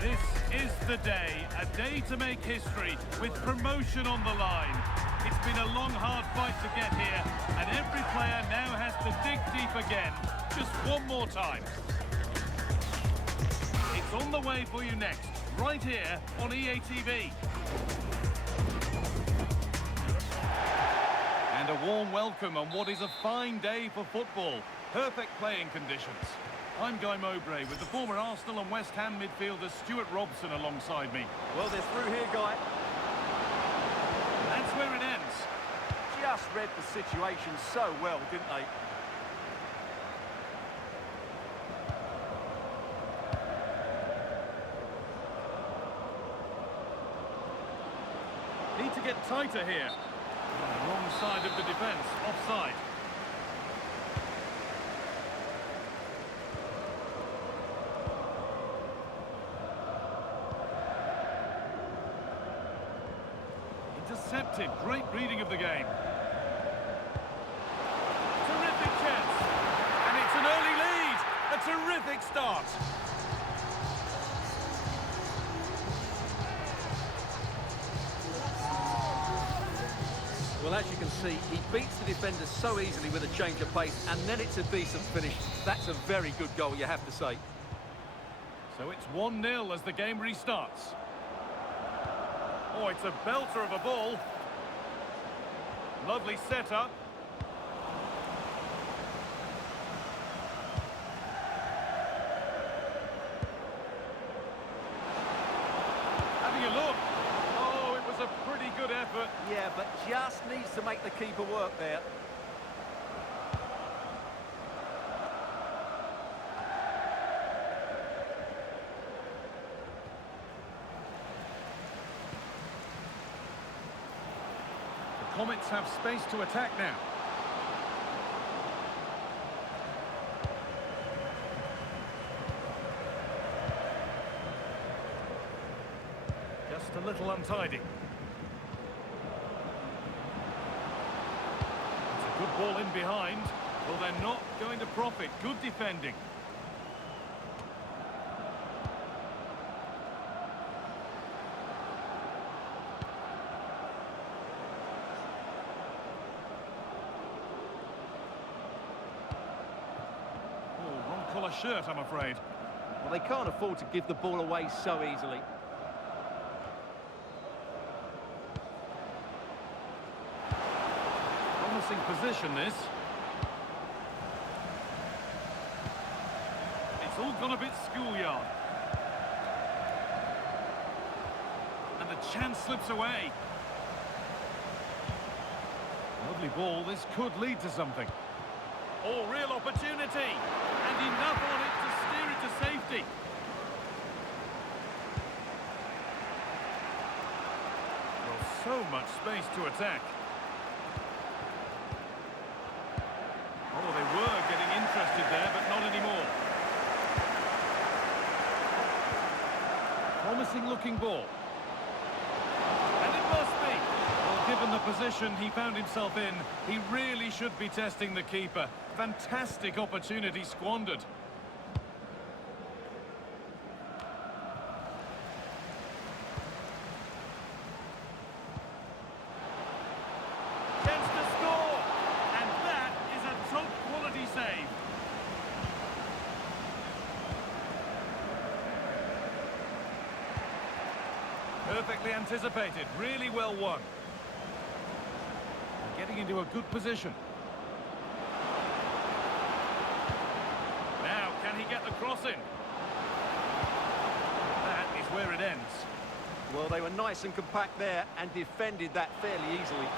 This is the day, a day to make history with promotion on the line. It's been a long, hard fight to get here, and every player now has to dig deep again, just one more time. It's on the way for you next, right here on EA TV. And a warm welcome on what is a fine day for football. Perfect playing conditions. I'm Guy Mowbray with the former Arsenal and West Ham midfielder Stuart Robson alongside me. Well, they're through here, Guy. That's where it ends. Just read the situation so well, didn't they? Need to get tighter here. Wrong side of the defence, offside. Intercepted, great reading of the game. Terrific chance, and it's an early lead. A terrific start. Well, as you can see, he beats the defenders so easily with a change of pace, and then it's a decent finish. That's a very good goal, you have to say. So it's 1-0 as the game restarts. Oh, it's a belter of a ball. Lovely setup. effort. Yeah, but just needs to make the keeper work there. The Comets have space to attack now. Just a little untidy. It's a good ball in behind. Well, they're not going to profit. Good defending. Oh, wrong colour shirt, I'm afraid. Well, they can't afford to give the ball away so easily. Promising position, this. It's all gone a bit schoolyard. And the chance slips away. Lovely ball, this could lead to something. Oh, real opportunity. And enough on it to steer it to safety. Well, so much space to attack. Oh, they were getting interested there, but not anymore. Promising looking ball. And it must be. Well, given the position he found himself in, he really should be testing the keeper. Fantastic opportunity squandered. Chance to score! And that is a top quality save. Perfectly anticipated, really well won. Getting into a good position. Now, can he get the cross in? That is where it ends. Well, they were nice and compact there and defended that fairly easily.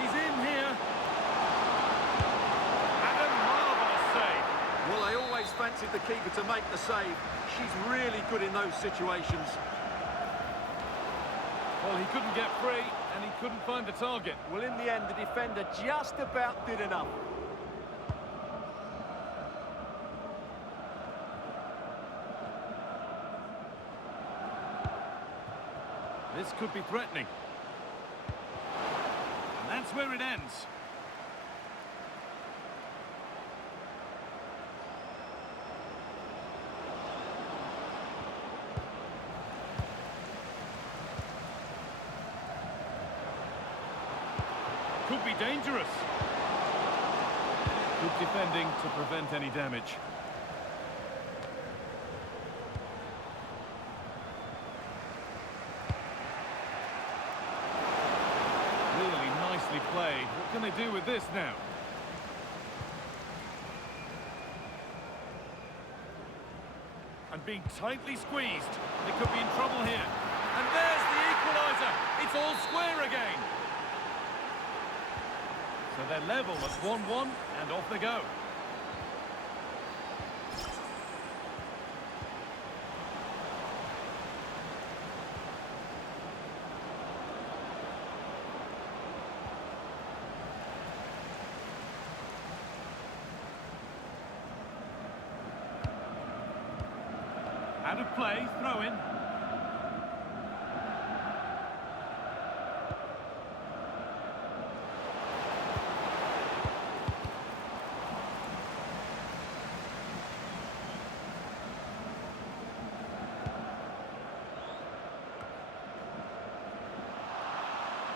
He's in here. And a marvellous save. Well, they always fancied the keeper to make the save. She's really good in those situations. Well, he couldn't get free, and he couldn't find the target. Well, in the end, the defender just about did enough. This could be threatening. And that's where it ends. Could be dangerous. Good defending to prevent any damage. Really nicely played. What can they do with this now? And being tightly squeezed. They could be in trouble here. And there's the equaliser. It's all square again. So they're level at 1-1, and off they go. Out of play, throw in.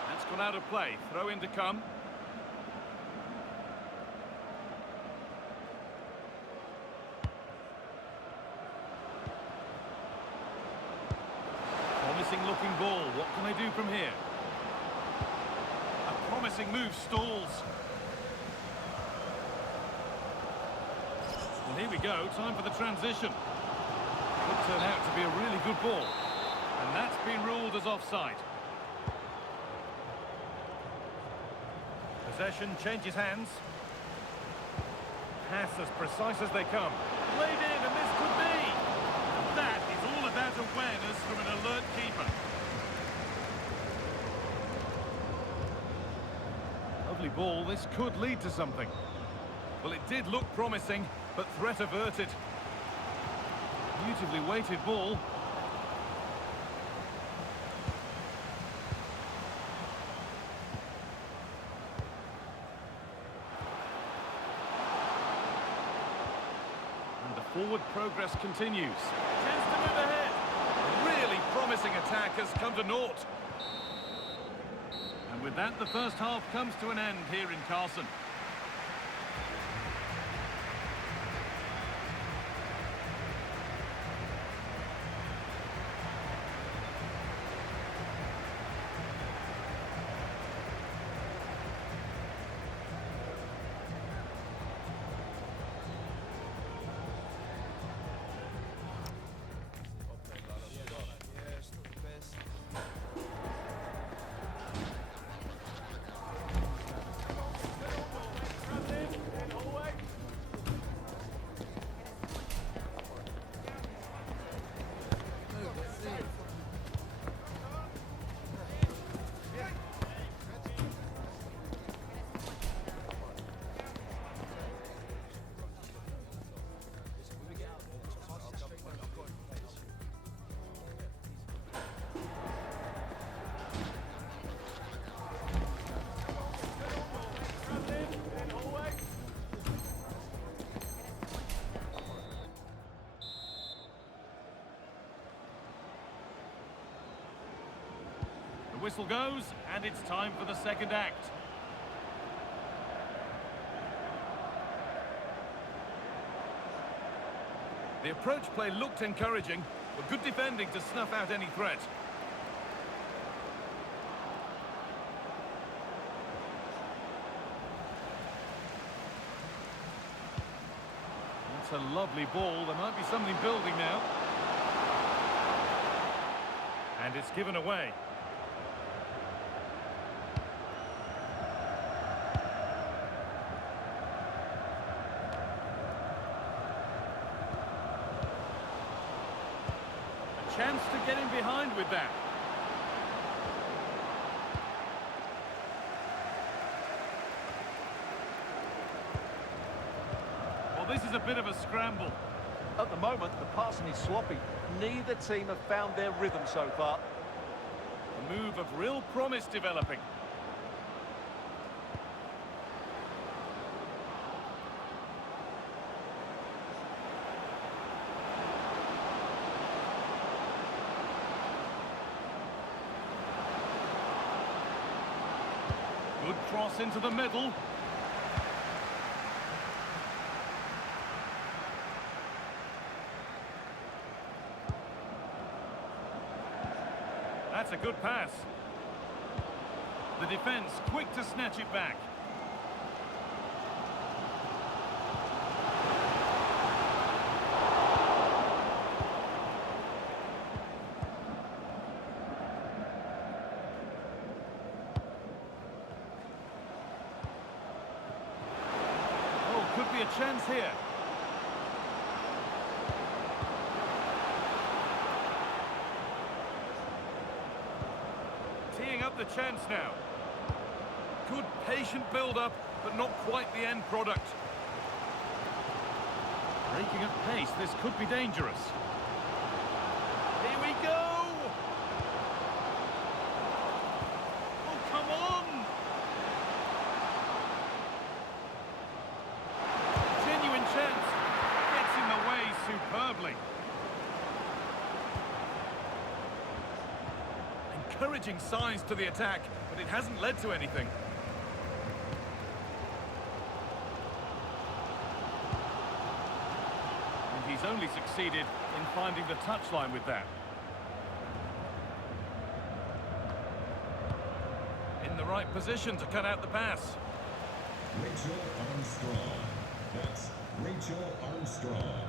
That's gone out of play. Throw in to come. Promising looking ball. What can they do from here? A promising move stalls. Well, here we go. Time for the transition. Could turn out to be a really good ball. And that's been ruled as offside. Possession changes hands. Pass as precise as they come. Played in, and this could be. That is all about awareness from an alert keeper. Lovely ball, this could lead to something. Well, it did look promising, but threat averted. Beautifully weighted ball. And the forward progress continues. Chance to move ahead. Really promising attack has come to naught. And with that, the first half comes to an end here in Carson. Whistle goes, and it's time for the second act. The approach play looked encouraging, but good defending to snuff out any threat. That's a lovely ball. There might be something building now. And it's given away. Chance to get in behind with that. Well, this is a bit of a scramble. At the moment, the passing is sloppy. Neither team have found their rhythm so far. A move of real promise developing. Good cross into the middle. That's a good pass. The defence quick to snatch it back. Could be a chance here. Teeing up the chance now. Good patient build-up, but not quite the end product. Breaking at pace, this could be dangerous. Here we go! Oh, come on! Superbly. Encouraging signs to the attack, but it hasn't led to anything. And he's only succeeded in finding the touchline with that. In the right position to cut out the pass. Rachel Armstrong. That's Rachel Armstrong.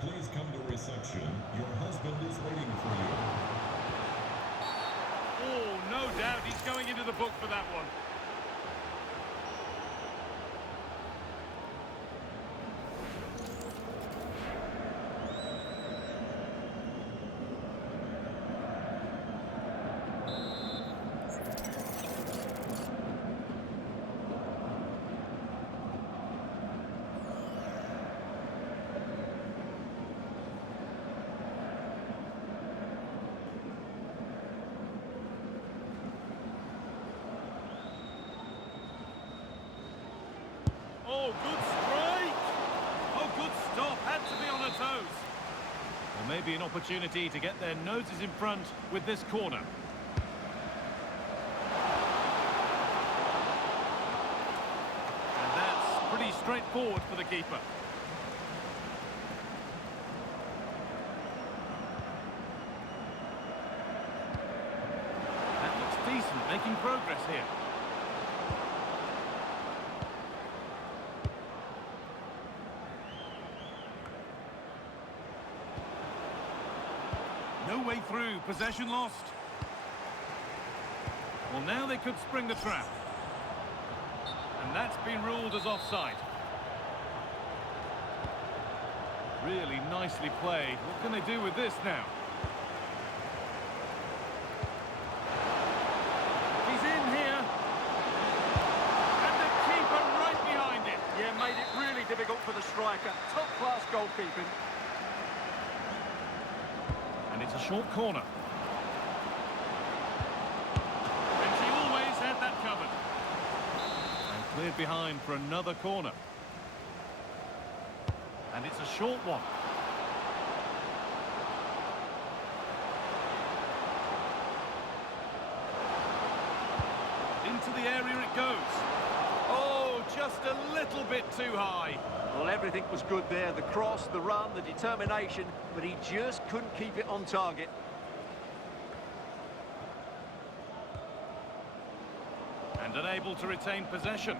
Please come to reception. Your husband is waiting for you. Oh, no doubt he's going into the book for that one. Oh, good strike! Oh, good stop. Had to be on her toes. Well, maybe an opportunity to get their noses in front with this corner. And that's pretty straightforward for the keeper. That looks decent, making progress here. No way through, possession lost. Well, now they could spring the trap. And that's been ruled as offside. Really nicely played. What can they do with this now? He's in here. And the keeper right behind it. Yeah, made it really difficult for the striker. Top-class goalkeeping. And it's a short corner. And she always had that covered. And cleared behind for another corner. And it's a short one. Into the area it goes. Oh, just a little bit too high. Well, everything was good there. The cross, the run, the determination, but he just couldn't keep it on target. And unable to retain possession.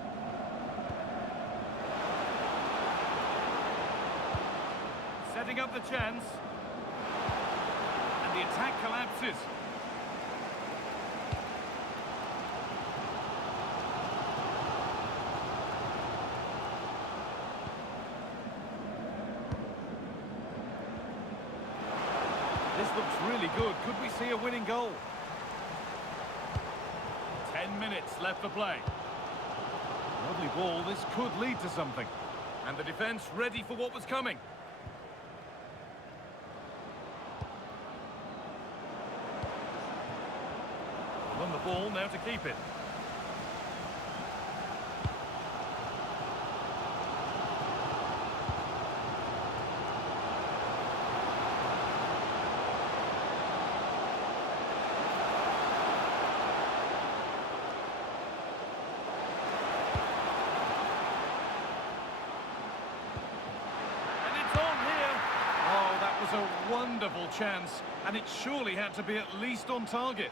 Setting up the chance. And the attack collapses. This looks really good. Could we see a winning goal? 10 minutes left to play. Lovely ball. This could lead to something. And the defence ready for what was coming. Won the ball, now to keep it. A wonderful chance, and it surely had to be at least on target.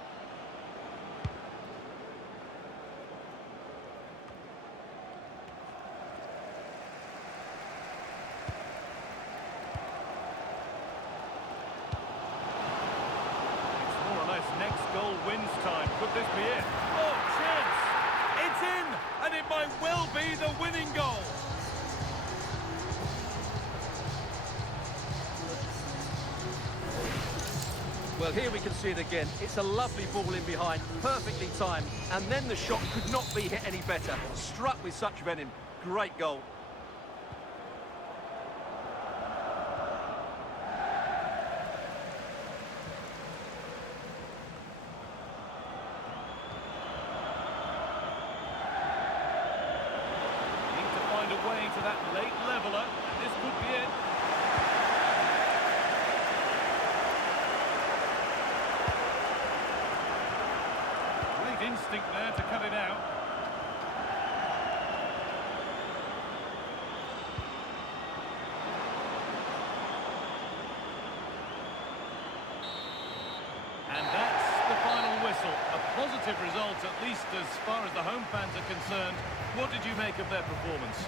It's more or less next goal wins time. Could this be it? Oh, chance! It's in, and it might well be the winning goal. Well, here we can see it again. It's a lovely ball in behind, perfectly timed, and then the shot could not be hit any better. Struck with such venom. Great goal. Need to find a way to that late leveller, and this could be it. Instinct there to cut it out. And that's the final whistle. A positive result, at least as far as the home fans are concerned. What did you make of their performance?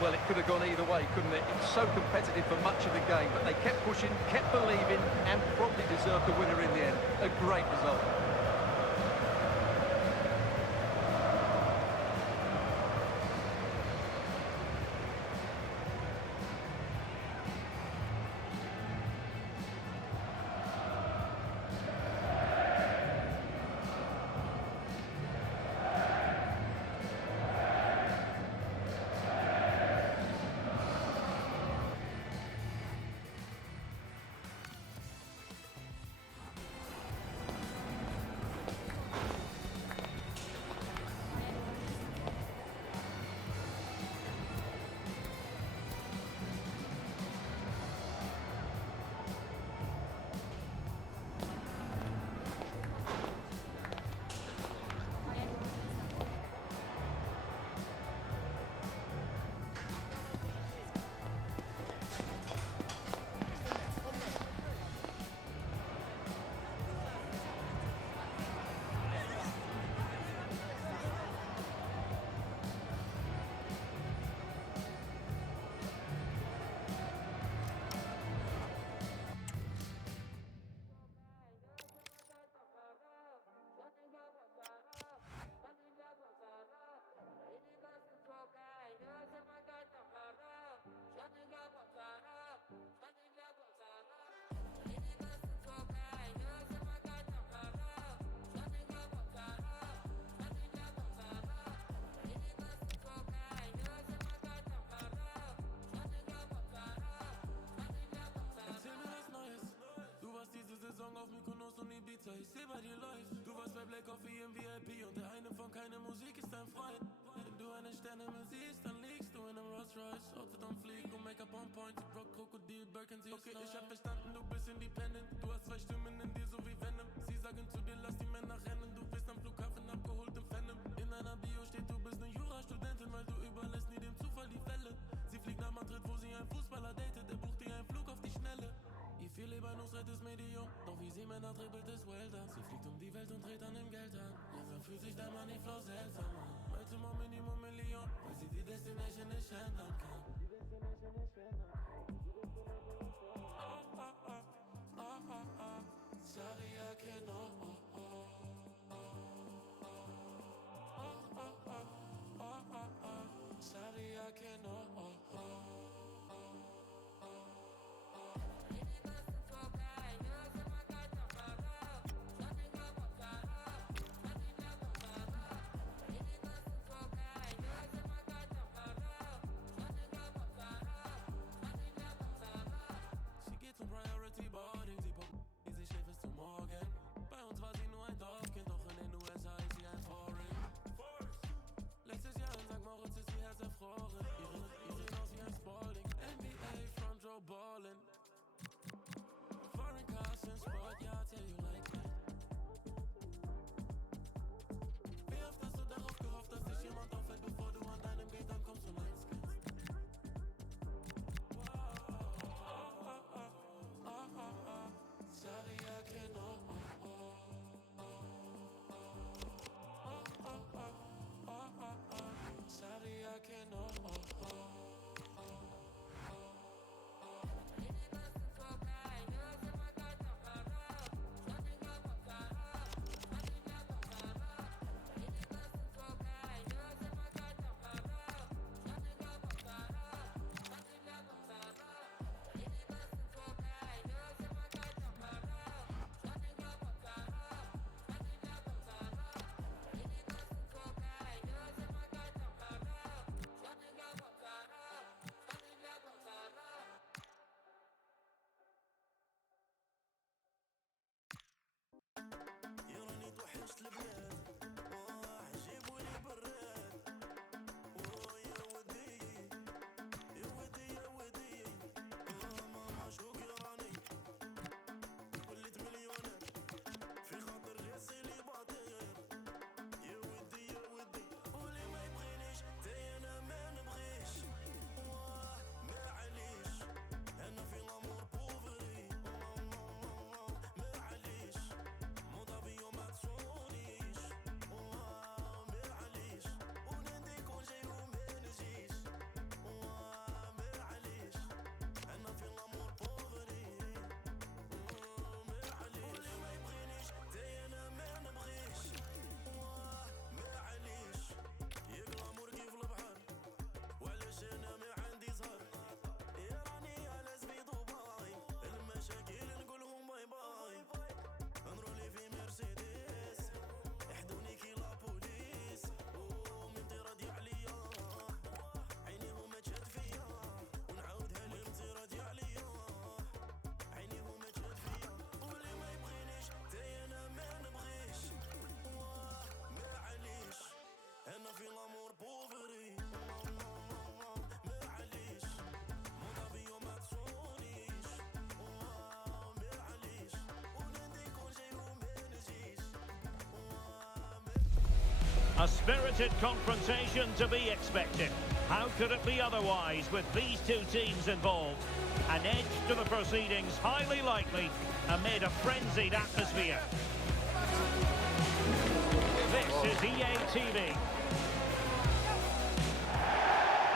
Well, it could have gone either way, couldn't it? It was so competitive for much of the game, but they kept pushing, kept believing, and probably deserved the winner in the end. A great result. bei dir läuft. Du warst bei Black Coffee im VIP und der eine von keine Musik ist dein Freund. Wenn du eine Sterne siehst, dann liegst du in einem Rolls Royce. Outfit am Fliegen und Make-up on point. Rock, Krokodil, Birkin, sie okay, ich hab verstanden, du bist independent. Du hast 2 Stimmen in dir, so wie Venom. Sie sagen zu dir, lass die Männer rennen. Du bist am Flughafen abgeholt im Phantom. In einer Bio steht, du bist eine Jurastudentin, weil du überlässt nie dem Zufall die Fälle. Sie fliegt nach Madrid, wo sie einen Fußballer datet. Der bucht ihr einen Flug auf die Schnelle. Ihr viel Lebanus rettet Medium, doch wie sie Männer dribbelt ist Welter. Sie fliegt um die Welt und dreht an dem Geld an. Langsam fühlt sich der Moneyflow seltsam an. Maximum Minimum Million, weil sie die Destination nicht ändern kann. Sorry, I cannot. Sorry, I cannot. Sie geht zum Priority Boarding, sie pumpt, sie schläft bis zum Morgen. Bei uns war sie nur ein Dorfkind, doch in den USA ist sie ein Foreign. Letztes Jahr in St. Moritz ist ihr Herz erfroren. Ihr sieht aus wie ein Spalding. NBA, Front Row Ballin'. Foreign cars in Sport, ja, tell you like that. Wie oft hast du darauf gehofft, dass dich jemand auffällt, bevor du an deinem Gate ankommst und eins kennst? Sorry, I cannot. Sorry, I cannot. يراني توحشت البلاد جيبولي براد يا ودي يا ودي يا ودي ما معشوق يراني وليت مليونير في خاطر جاسلي باطير يا ودي يا ودي واللي ما يبغينيش تاي انا ما نبغيش معليش انا في الامور بوفري معليش مضابي وما تصونيش معليش ونادي كون جاي وما نجيش معليش انا في الامور بوفري معليش واللي ما يبغينيش تاي انا ما نبغيش معليش يا الامور كيف البحر وعلاش انا ما عندي زهر يا راني على في دبي المشاكل نقولهم باي باي نرولي في مرسيدس يحدوني كي لا بوليس ومنتي راضي عليا عينيهم ما تشد فيا ونعاودها لي منتي راضي عليا عينيهم ما تشد فيا واللي ما يبغينيش تاي انا ما نبغيش معليش انا في الامور بوفري معليش مضابي وما تصونيش معليش ونادي كون جاي وما نجيش A spirited confrontation to be expected. How could it be otherwise with these two teams involved? An edge to the proceedings, highly likely, amid a frenzied atmosphere. This is EA TV.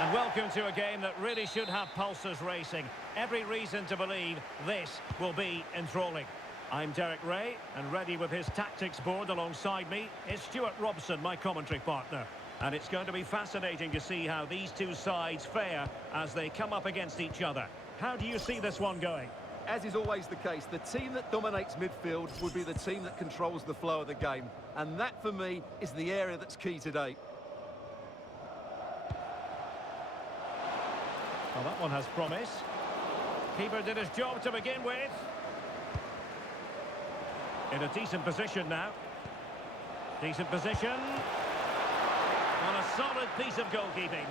And welcome to a game that really should have pulses racing. Every reason to believe this will be enthralling. I'm Derek Ray, and ready with his tactics board alongside me is Stuart Robson, my commentary partner. And it's going to be fascinating to see how these two sides fare as they come up against each other. How do you see this one going? As is always the case, the team that dominates midfield would be the team that controls the flow of the game. And that, for me, is the area that's key today. Well, that one has promise. Keeper did his job to begin with. In a decent position now. Decent position. On a solid piece of goalkeeping.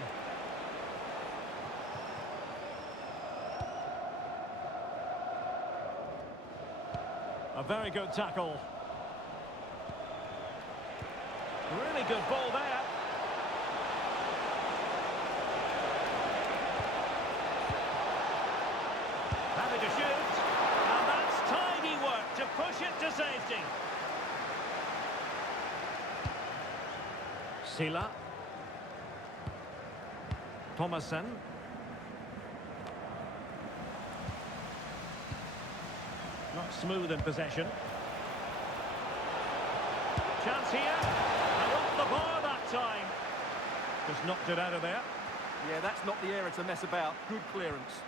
A very good tackle. Really good ball there. Happy to shoot. And that's tidy work to push it to safety. Sila. Thomasen. Not smooth in possession. Chance here. And off the bar that time. Just knocked it out of there. Yeah, that's not the area to mess about. Good clearance.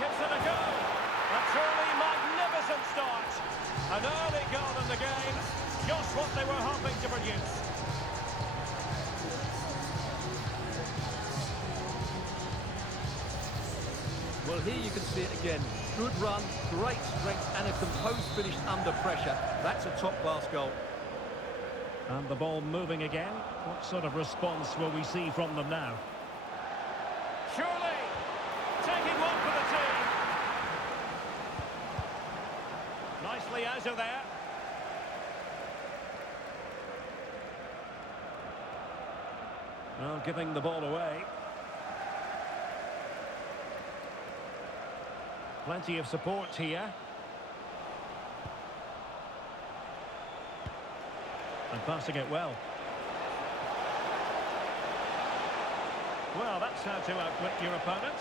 Gives it a go. A truly magnificent start. An early goal in the game. Just what they were hoping to produce. Well, here you can see it again. Good run, great strength, and a composed finish under pressure. That's a top-class goal. And the ball moving again. What sort of response will we see from them now? Surely taking one for the team. Nicely out of there. Well, giving the ball away. Plenty of support here. And passing it well. Well, that's how to outwit your opponent.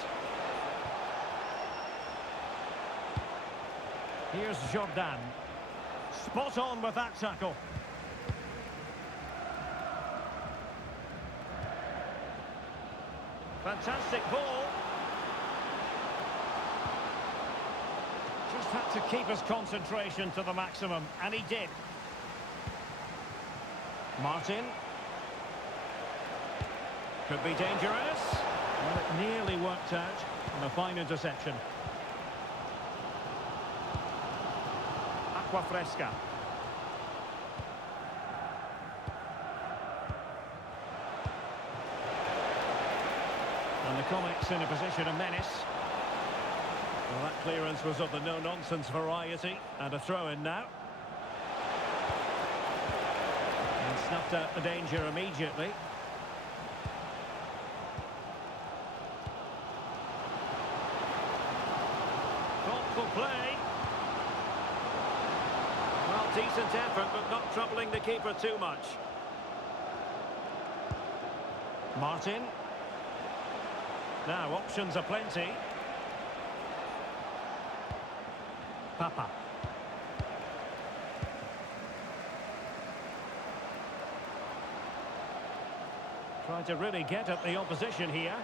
Here's Jordan. Spot on with that tackle. Fantastic ball. Just had to keep his concentration to the maximum, and he did. Martin. Could be dangerous. Well, it nearly worked out. And a fine interception. Aqua Fresca. And the Comics in a position of menace. Well, that clearance was of the no-nonsense variety. And a throw-in now. And snuffed out the danger immediately. Thoughtful play. Well, decent effort, but not troubling the keeper too much. Martin. Now, options are plenty. Papa. Trying to really get at the opposition here.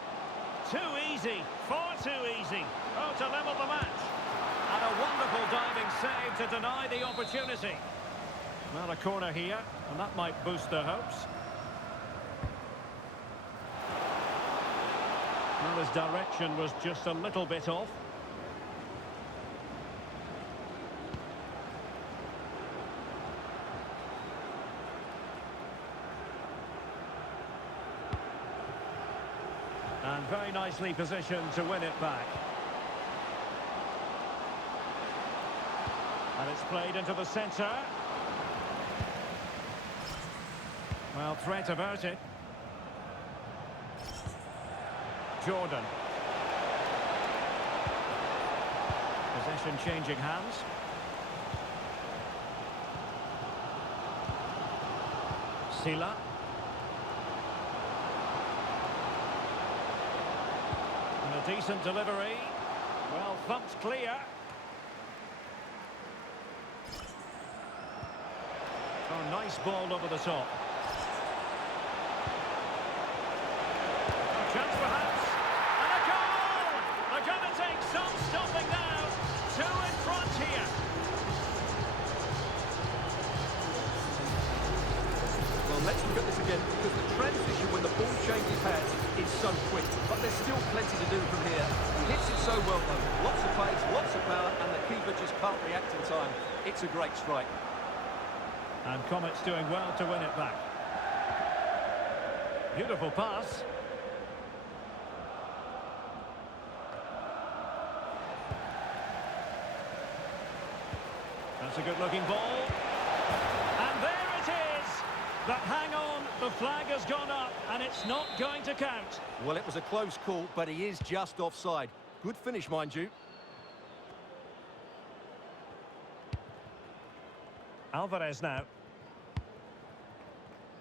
Too easy, far too easy. Oh, to level the match. And a wonderful diving save to deny the opportunity. Well, a corner here, and that might boost their hopes. Well, his direction was just a little bit off. And very nicely positioned to win it back. And it's played into the centre. Well, threat averted. Jordan. Possession changing hands. Sila. And a decent delivery. Well, thumped clear. Oh, nice ball over the top. A chance perhaps. And a goal! They're going to take some stopping now. Two in front here. Well, let's look at this again, because the transition when the ball changes hands is so quick, but there's still plenty to do from here. He hits it so well, though. Lots of pace, lots of power, and the keeper just can't react in time. It's a great strike. And Comets doing well to win it back. Beautiful pass. That's a good-looking ball. And there it is! But hang on, the flag has gone up, and it's not going to count. Well, it was a close call, but he is just offside. Good finish, mind you. Alvarez now.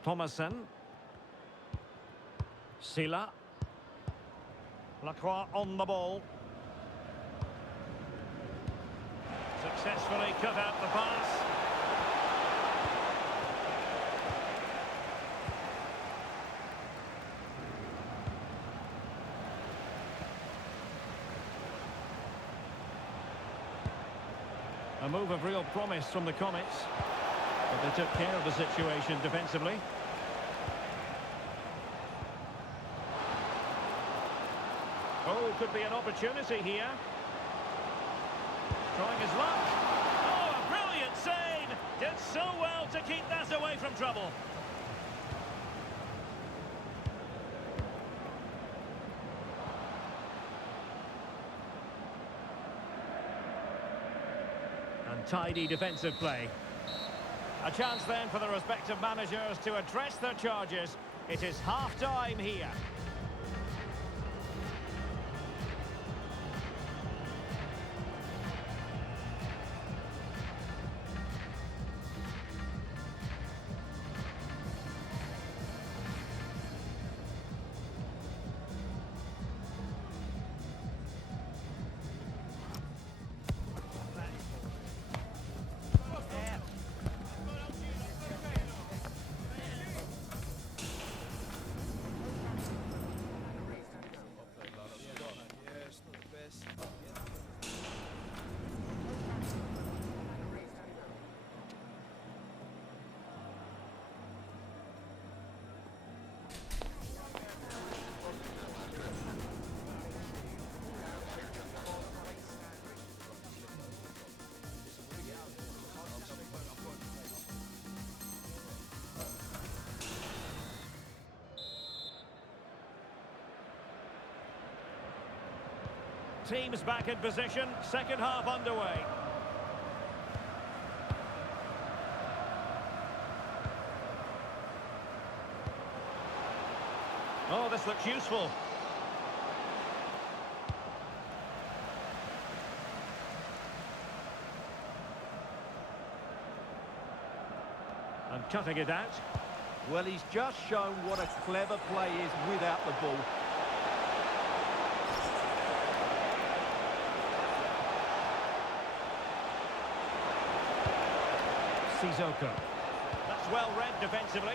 Thomason. Sila. Lacroix on the ball. Successfully cut out the pass. A move of real promise from the Comets, but they took care of the situation defensively. Oh, could be an opportunity here. Trying his luck. Oh, a brilliant save! Did so well to keep that away from trouble. And tidy defensive play. A chance then for the respective managers to address their charges. It is half-time here. Teams back in position, second half underway. Oh, this looks useful. And cutting it out. Well, he's just shown what a clever play is without the ball. Sissoko. That's well read defensively.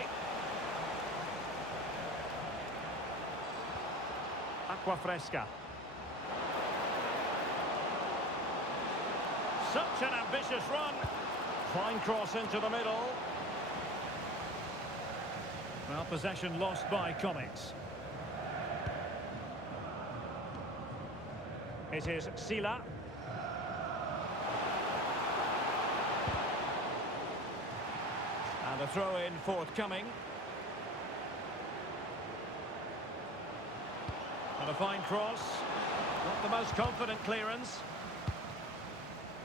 Aquafresca. Such an ambitious run. Fine cross into the middle. Well, possession lost by Comets. It is Sila. And a throw-in forthcoming. And a fine cross. Not the most confident clearance.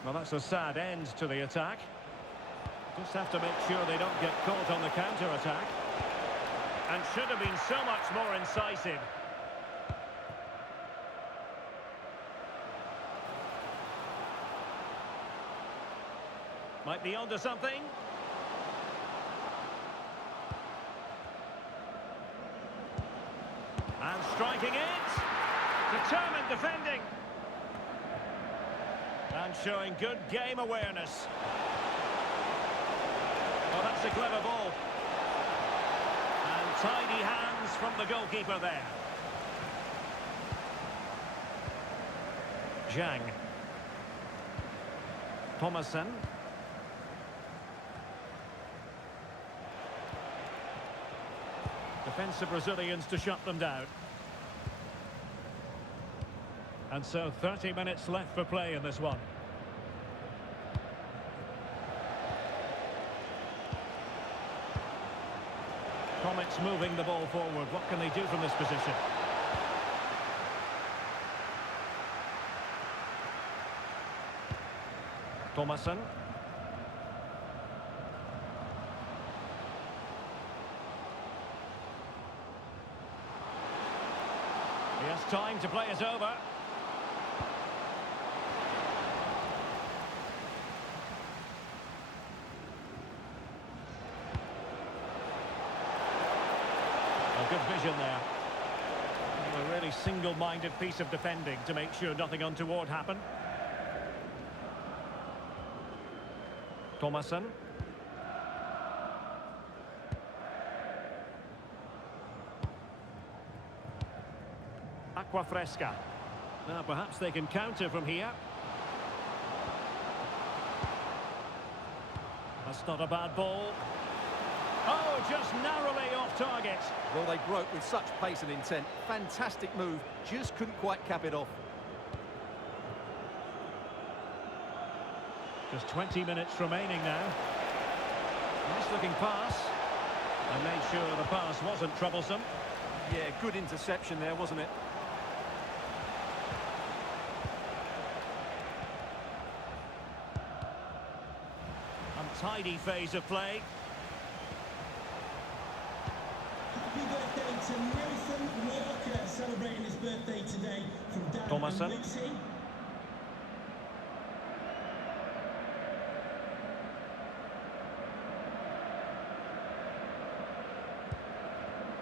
Well, that's a sad end to the attack. Just have to make sure they don't get caught on the counter-attack. And should have been so much more incisive. Might be onto something. And striking it. Determined defending. And showing good game awareness. Oh, that's a clever ball. And tidy hands from the goalkeeper there. Zhang. Thomason. Defensive Brazilians to shut them down. And so 30 minutes left for play in this one. Comets moving the ball forward. What can they do from this position? Thomasson. He has time to play it over. A good vision there. A really single-minded piece of defending to make sure nothing untoward happened. Thomasson. Aquafresca. Now perhaps they can counter from here. That's not a bad ball. Oh, just narrowly off target. Well, they broke with such pace and intent. Fantastic move, just couldn't quite cap it off. Just 20 minutes remaining now. Nice looking pass. And made sure the pass wasn't troublesome. Yeah, good interception there, wasn't it? Untidy phase of play. Happy birthday to Nathan Walker, celebrating his birthday today from Dan Thomasson. and Lucy.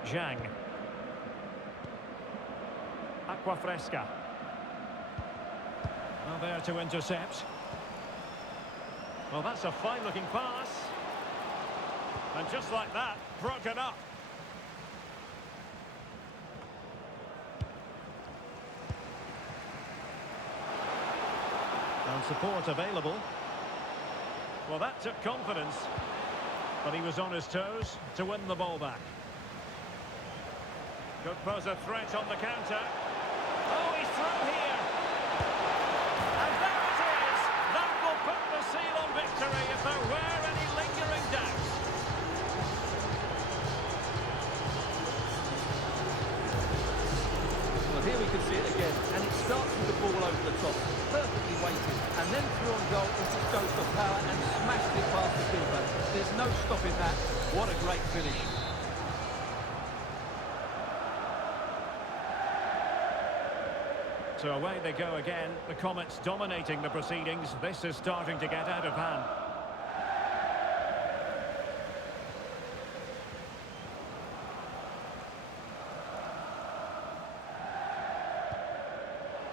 Zhang. Aquafresca. Well, there to intercept. Well, that's a fine-looking pass. And just like that, broken up. And support available. Well, that took confidence. But he was on his toes to win the ball back. Could pose a threat on the counter. Oh, he's through here. And there it is. That will put the seal on victory if there were any lingering doubts. Well, here we can see it again, and it starts with the ball over the top, perfectly weighted, and then through on goal, it just goes to power and smashed it past the keeper. There's no stopping that. What a great finish. So away they go again. The Comets dominating the proceedings. This is starting to get out of hand.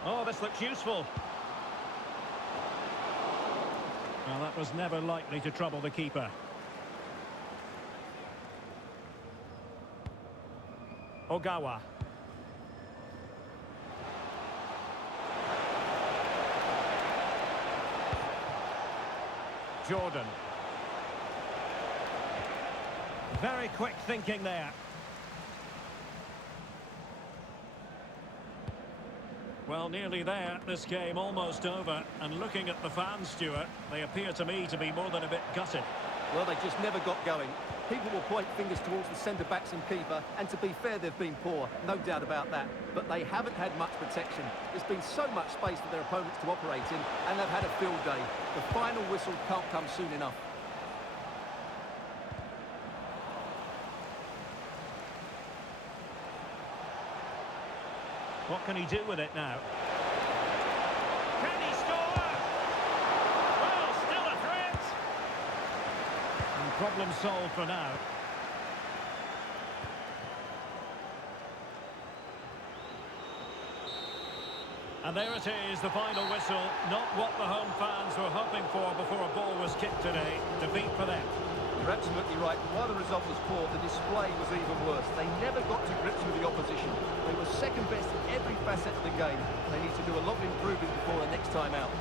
Oh, this looks useful. Well, that was never likely to trouble the keeper. Ogawa. Jordan. Very quick thinking there. Well, nearly there. This game almost over. And looking at the fans, Stuart, they appear to me to be more than a bit gutted. Well, they just never got going. People will point fingers towards the centre-backs and keeper, and to be fair, they've been poor, no doubt about that. But they haven't had much protection. There's been so much space for their opponents to operate in, and they've had a field day. The final whistle can't come soon enough. What can he do with it now? Can he score? Well, still a threat. And problem solved for now. And there it is, the final whistle. Not what the home fans were hoping for before a ball was kicked today. Defeat for them. You're absolutely right. While the result was poor, the display was even worse. They never got to grips with the opposition. They were second best in every facet of the game. They need to do a lot of improving before the next time out.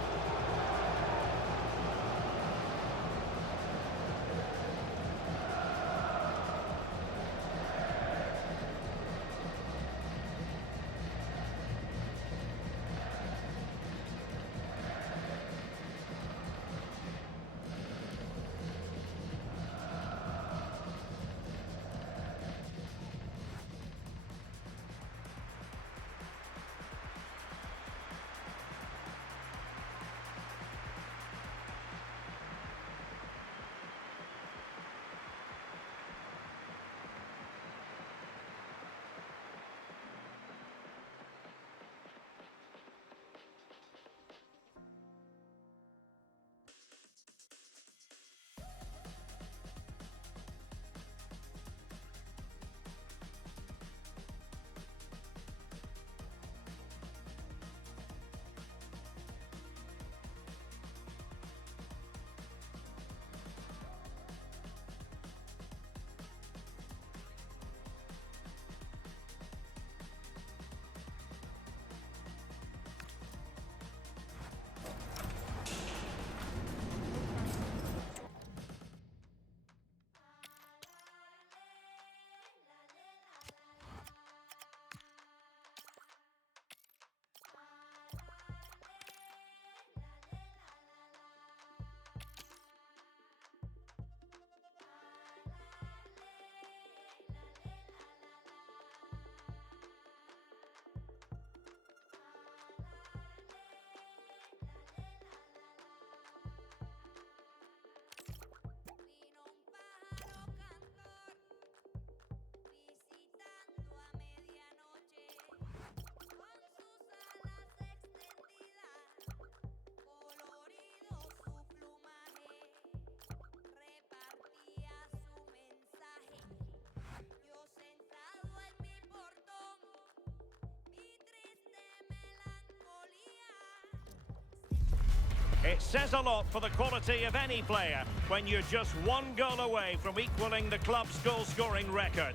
It says a lot for the quality of any player when you're just one goal away from equaling the club's goal-scoring record.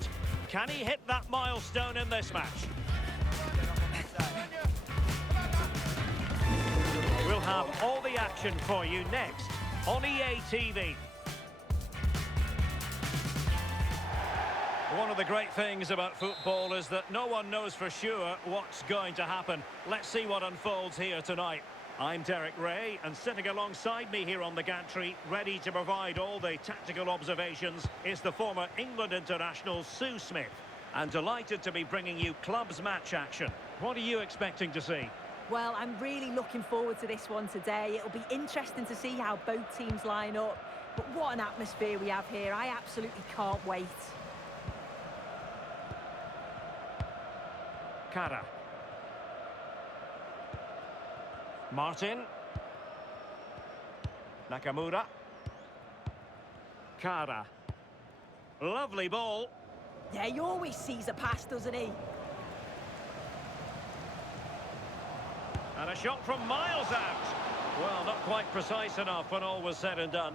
Can he hit that milestone in this match? We'll have all the action for you next on EA TV. One of the great things about football is that no one knows for sure what's going to happen. Let's see what unfolds here tonight. I'm Derek Ray, and sitting alongside me here on the gantry, ready to provide all the tactical observations, is the former England international Sue Smith. And delighted to be bringing you clubs match action. What are you expecting to see? Well, I'm really looking forward to this one today. It'll be interesting to see how both teams line up. But what an atmosphere we have here. I absolutely can't wait. Kara. Martin. Nakamura. Kara. Lovely ball. Yeah, he always sees a pass, doesn't he? And a shot from miles out. Well, not quite precise enough when all was said and done.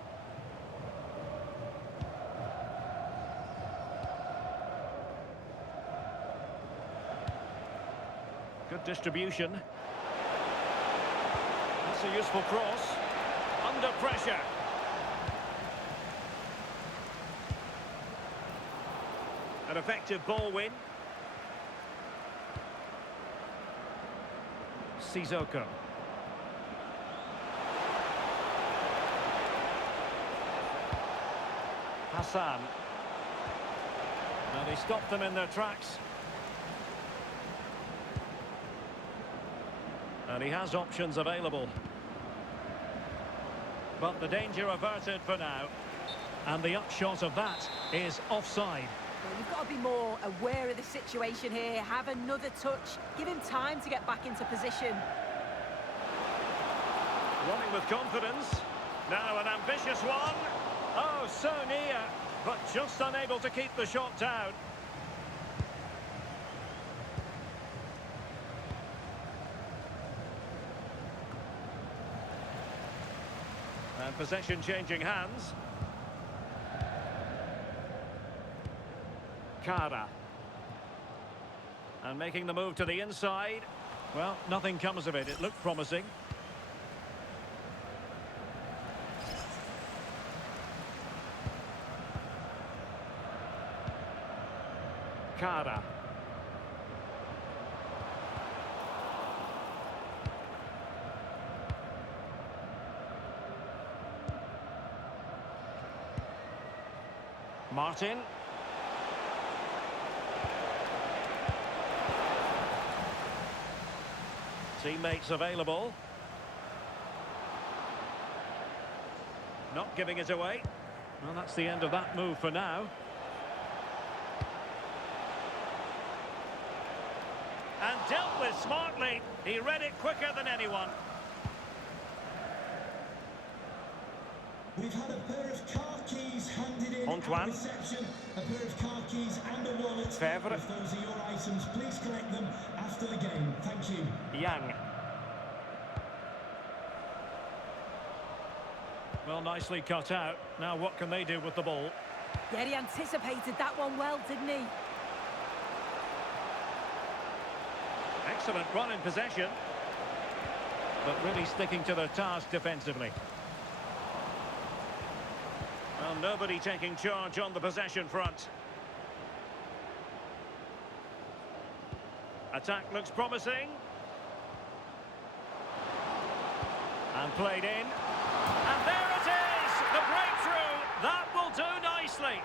Good distribution. That's a useful cross. Under pressure. An effective ball win. Sissoko. Hassan. Now they stopped them in their tracks. And he has options available. But the danger averted for now. And the upshot of that is offside. Well, you've got to be more aware of the situation here. Have another touch. Give him time to get back into position. Running with confidence. Now an ambitious one. Oh, so near, but just unable to keep the shot down. And possession changing hands. Kara. And making the move to the inside. Well, nothing comes of it. It looked promising. Kara. Martin. Teammates available. Not giving it away. Well, that's the end of that move for now. And dealt with smartly. He read it quicker than anyone. We've had a pair of car keys handed in Antoine. at reception. A pair of car keys and a wallet. Fèvre. If those are your items, please collect them after the game. Thank you. Young. Well, nicely cut out. Now what can they do with the ball? Yeah, he anticipated that one well, didn't he? Excellent run in possession. But really sticking to their task defensively. Well, nobody taking charge on the possession front. Attack looks promising. And played in. And there it is! The breakthrough! That will do nicely.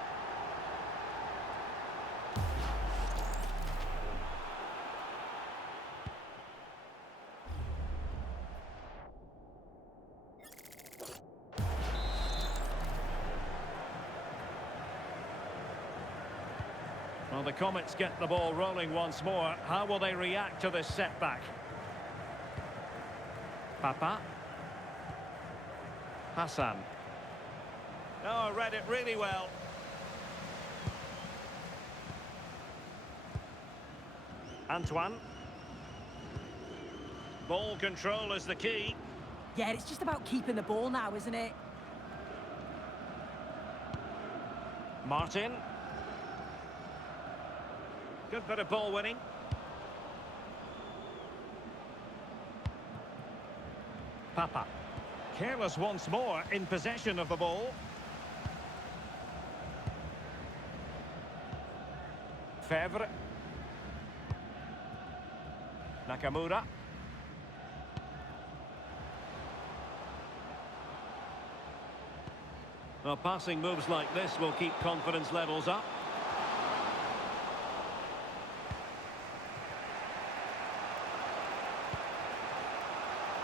Well, the Comets get the ball rolling once more. How will they react to this setback? Papa. Hassan. Oh, read it really well. Antoine. Ball control is the key. Yeah, it's just about keeping the ball now, isn't it? Martin. Good bit of ball winning. Papa. Careless once more in possession of the ball. Fevre. Nakamura. Well, passing moves like this will keep confidence levels up.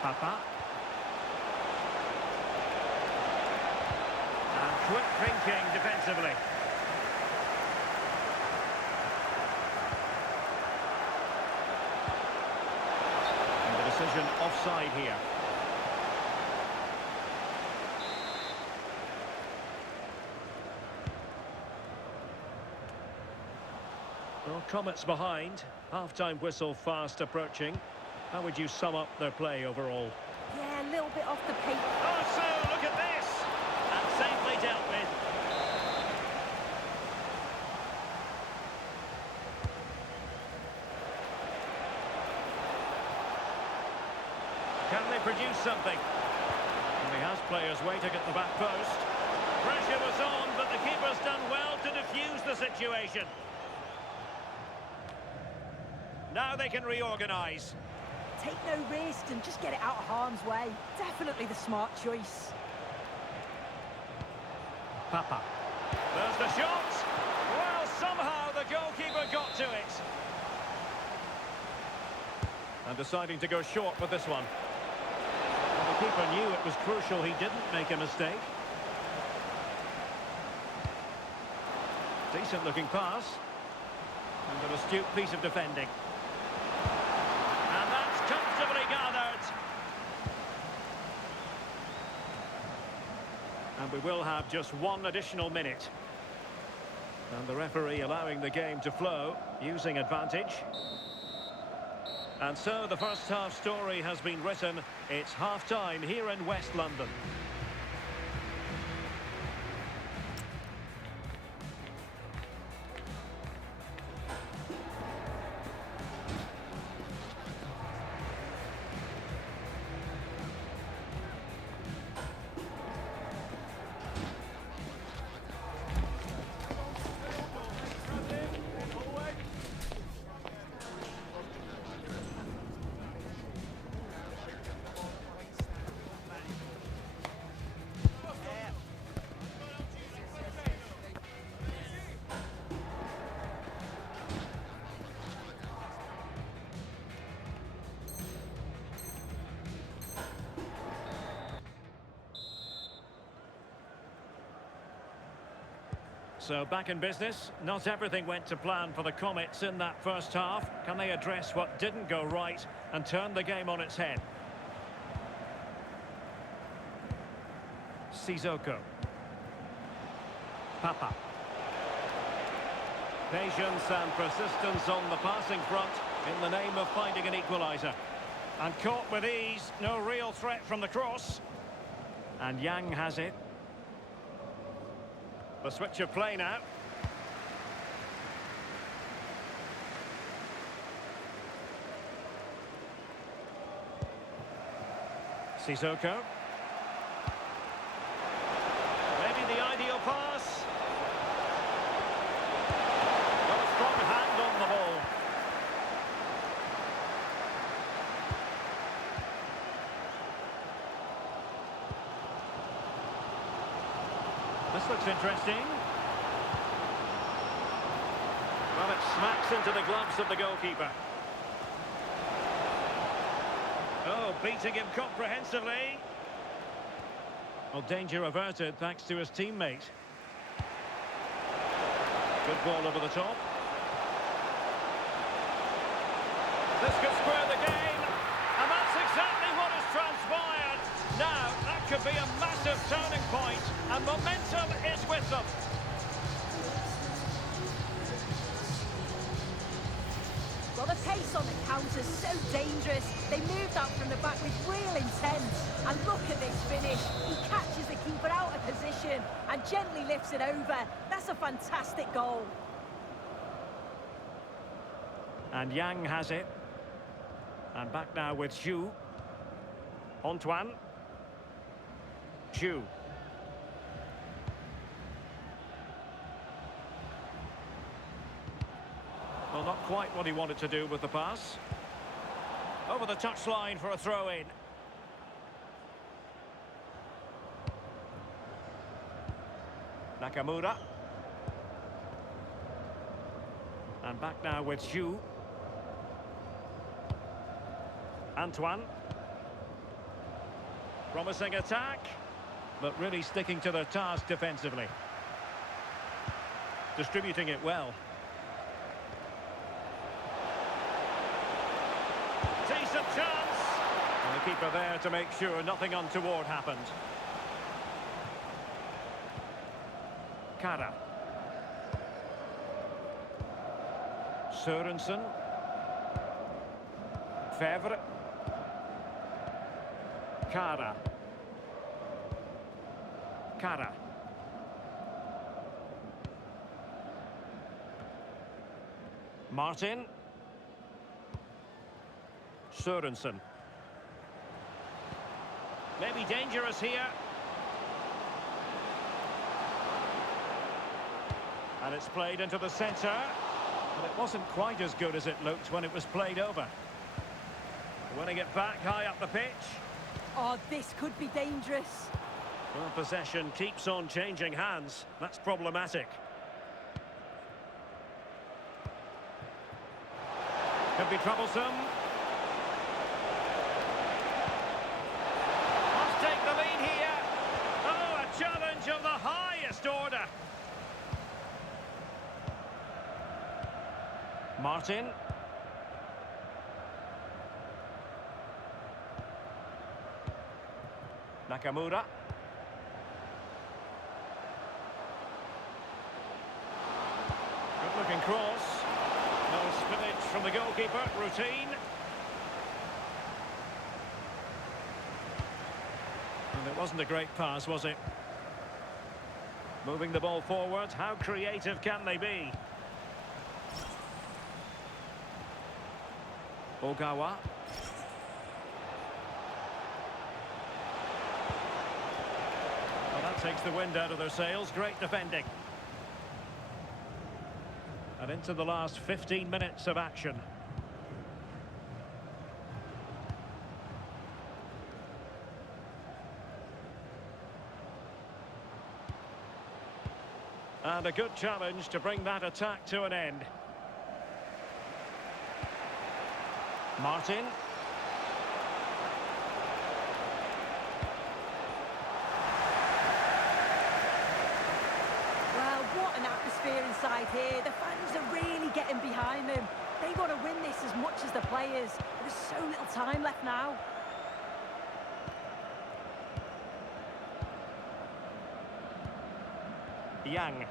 Papa. And quick thinking defensively. And the decision offside here. Well, Comets behind. Half-time whistle fast approaching. How would you sum up their play overall? Yeah, a little bit off the pace. Oh, so look at this! And safely dealt with. Can they produce something? And he has players waiting at the back post. Pressure was on, but the keeper's done well to defuse the situation. Now they can reorganise. Take no risk and just get it out of harm's way. Definitely the smart choice. Papa. There's the shot. Well, somehow the goalkeeper got to it. And deciding to go short with this one. Well, the keeper knew it was crucial he didn't make a mistake. Decent looking pass. And an astute piece of defending. And that's comfortably gathered. And we will have just one additional minute. And the referee allowing the game to flow, using advantage. And so the first half story has been written. It's half-time here in West London. So back in business. Not everything went to plan for the Comets in that first half. Can they address what didn't go right and turn the game on its head? Sissoko. Papa. Patience and persistence on the passing front in the name of finding an equaliser. And caught with ease, no real threat from the cross. And Yang has it. The switch of play now. Sissoko. Maybe the ideal pass. Got a strong hand on the ball. This looks interesting. Well, it smacks into the gloves of the goalkeeper. Oh, beating him comprehensively. Well, danger averted thanks to his teammate. Good ball over the top. This could square the game. And that's exactly what has transpired. Now, that could be a massive turning point, and momentum is with them. Well, they've pace on the counter's so dangerous. They moved out from the back with real intent. And look at this finish. He catches the keeper out of position and gently lifts it over. That's a fantastic goal. And Yang has it. And back now with Xu. Antoine. Xu. Well, not quite what he wanted to do with the pass. Over the touchline for a throw-in. Nakamura. And back now with Xu. Antoine. Promising attack, but really sticking to their task defensively. Distributing it well. Decent chance. And the keeper there to make sure nothing untoward happened. Kara. Sørensen. Fevre. Kara. Kara. Martin. Sørensen. Maybe dangerous here. And it's played into the centre. But it wasn't quite as good as it looked when it was played over. Winning it back high up the pitch. Oh, this could be dangerous. Well, possession keeps on changing hands. That's problematic. Could be troublesome. Must take the lead here. Oh, a challenge of the highest order. Martin. Nakamura. Good looking cross. No spillage from the goalkeeper. Routine. And it wasn't a great pass, was it? Moving the ball forward. How creative can they be? Ogawa. Well, that takes the wind out of their sails. Great defending. And into the last 15 minutes of action. And a good challenge to bring that attack to an end. Martin. Well, what an atmosphere inside here. The fans are really getting behind them. They want to win this as much as the players. There's so little time left now. Yang.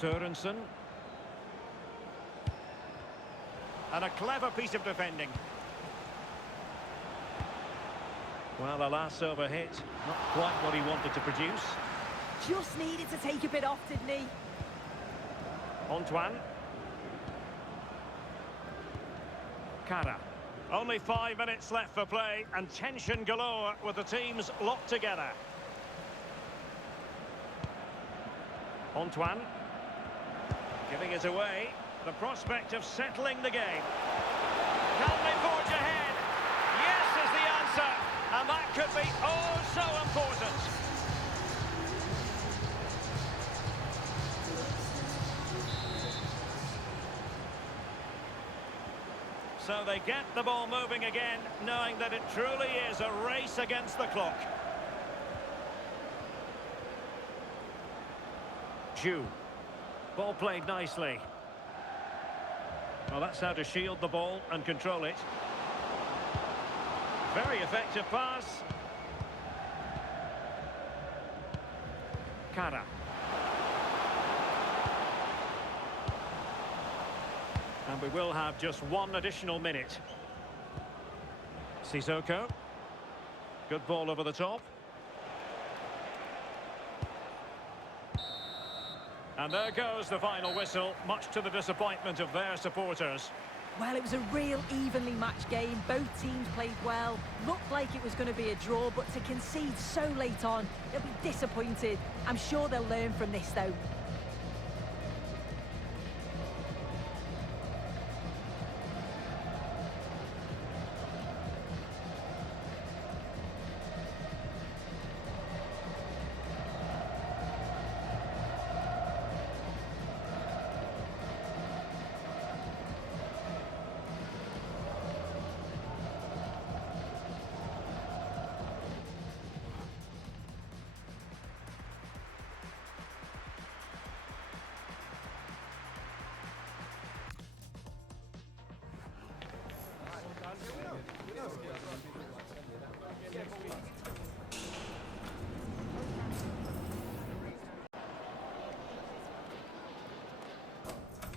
Sørensen. And a clever piece of defending. Well, alas, overhit. Not quite what he wanted to produce. Just needed to take a bit off, didn't he? Antoine. Kara. Only 5 minutes left for play and tension galore with the teams locked together. Antoine. Giving it away. The prospect of settling the game. Can they forge ahead? Yes is the answer. And that could be oh so important. So they get the ball moving again, knowing that it truly is a race against the clock. Xu. Ball played nicely. Well, that's how to shield the ball and control it. Very effective pass. Kara. And we will have just one additional minute. Sissoko. Good ball over the top. And there goes the final whistle, much to the disappointment of their supporters. Well, it was a real evenly matched game. Both teams played well. Looked like it was going to be a draw, but to concede so late on, they'll be disappointed. I'm sure they'll learn from this, though.